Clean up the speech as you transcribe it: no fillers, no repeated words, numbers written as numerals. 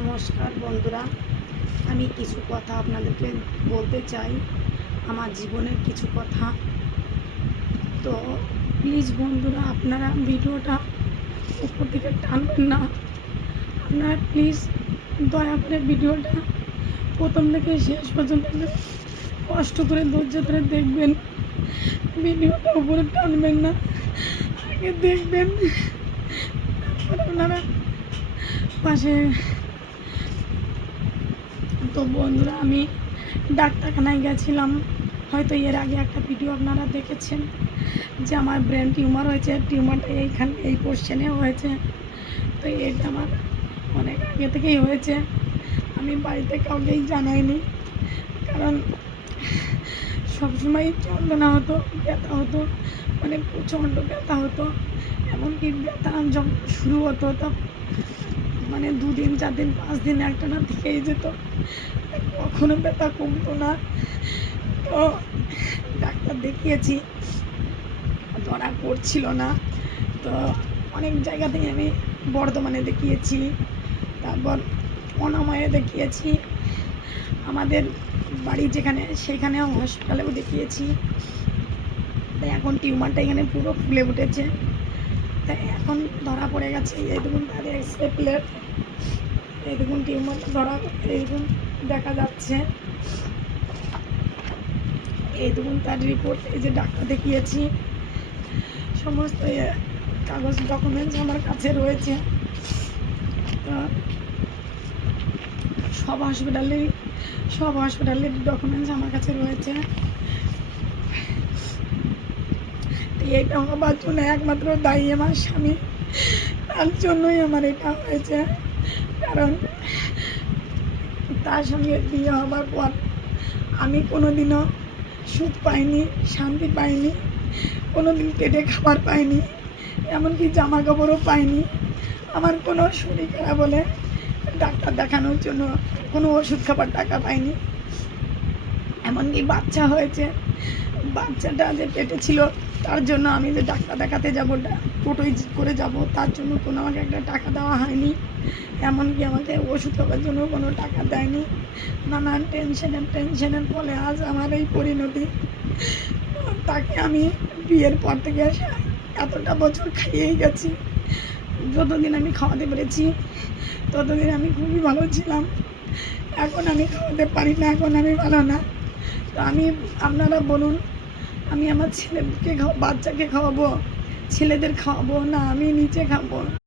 নমস্কার বন্ধুরা, আমি কিছু কথা আপনাদেরকে বলতে চাই, আমার জীবনের কিছু কথা। তো প্লিজ বন্ধুরা, আপনারা ভিডিওটা উপর দিকে টানবেন না। আপনারা প্লিজ দয়া করে ভিডিওটা প্রথম থেকে শেষ পর্যন্ত কষ্ট করে ধৈর্য ধরে দেখবেন। ভিডিওটা উপরে টানবেন না, আগে দেখবেন, তারপরে আপনারা পাশে। তো বন্ধুরা, আমি ডাক্তারখানায় গেছিলাম, হয়তো এর আগে একটা ভিডিও আপনারা দেখেছেন যে আমার ব্রেন টিউমার হয়েছে। টিউমারটা এইখানে এই পোর্শনে হয়েছে। তো এটা আমার অনেক আগে থেকেই হয়েছে, আমি বাড়িতে কাউকেই জানাইনি, কারণ সবসময় যন্ত্রণা হতো, ব্যথা হতো, মানে প্রচণ্ড ব্যথা হতো। এমনকি ব্যথা যখন শুরু হতো তখন মানে 2 দিন 4 দিন 5 দিন একটানা থেকেই যেত, কখনো ব্যথা কমতো না। তো ডাক্তার দেখিয়েছি, ধরা পড়ছিল না। তো অনেক জায়গা থেকে আমি বর্ধমানে দেখিয়েছি, তারপর অনাময়ে দেখিয়েছি, আমাদের বাড়ি যেখানে সেখানেও হসপিটালেও দেখিয়েছি। তাই এখন টিউমারটা এখানে পুরো ফুলে উঠেছে। তাই এখন ধরা পড়ে গেছে। এই দেখুন তাদের এক্সরে প্লেট, এই দেখুন টিউমারটা ধরা, এই দেখুন দেখা যাচ্ছে, এই দেখুন তার রিপোর্ট। এই যে ডাক্তার দেখিয়েছি, সমস্ত কাগজ ডকুমেন্টস আমার কাছে রয়েছে। সব হসপিটালের ডকুমেন্টস আমার কাছে রয়েছে। এটা হবার জন্য একমাত্র দায়ী আমার স্বামী, তার জন্যই আমার এটা হয়েছে। কারণ তার সঙ্গে বিয়ে হবার পর আমি কোনোদিনও সুখ পাইনি, শান্তি পাইনি, কোনোদিন পেটে খাবার পাইনি, এমনকি জামা কাপড়ও পাইনি। আমার কোনো শরীর খারাপ বলে ডাক্তার দেখানোর জন্য কোনো ওষুধ খাবার টাকা পাইনি। এমনকি বাচ্চা হয়েছে, বাচ্চাটা যে পেটে ছিল তার জন্য আমি যে ডাক্তার দেখাতে যাবো, টোটোয় করে যাব, তার জন্য কোনো আমাকে একটা টাকা দেওয়া হয়নি। এমনকি আমাকে ওষুধ খাবার জন্য কোনো টাকা দেয়নি। নানান টেনশনের ফলে আজ আমার এই পরিণতি। তাকে আমি বিয়ের পর থেকে এতটা বছর খাইয়েই গেছি। যতদিন আমি খাওয়াতে পেরেছি ততদিন আমি খুবই ভালো ছিলাম। এখন আমি খাওয়াতে পারি না, এখন আমি ভালো না। তো আপনারা বলুন, আমি আমার বাচ্চাকে খাওয়াবো, ছেলেদের খাওয়াবো না আমি নিজে খাবো?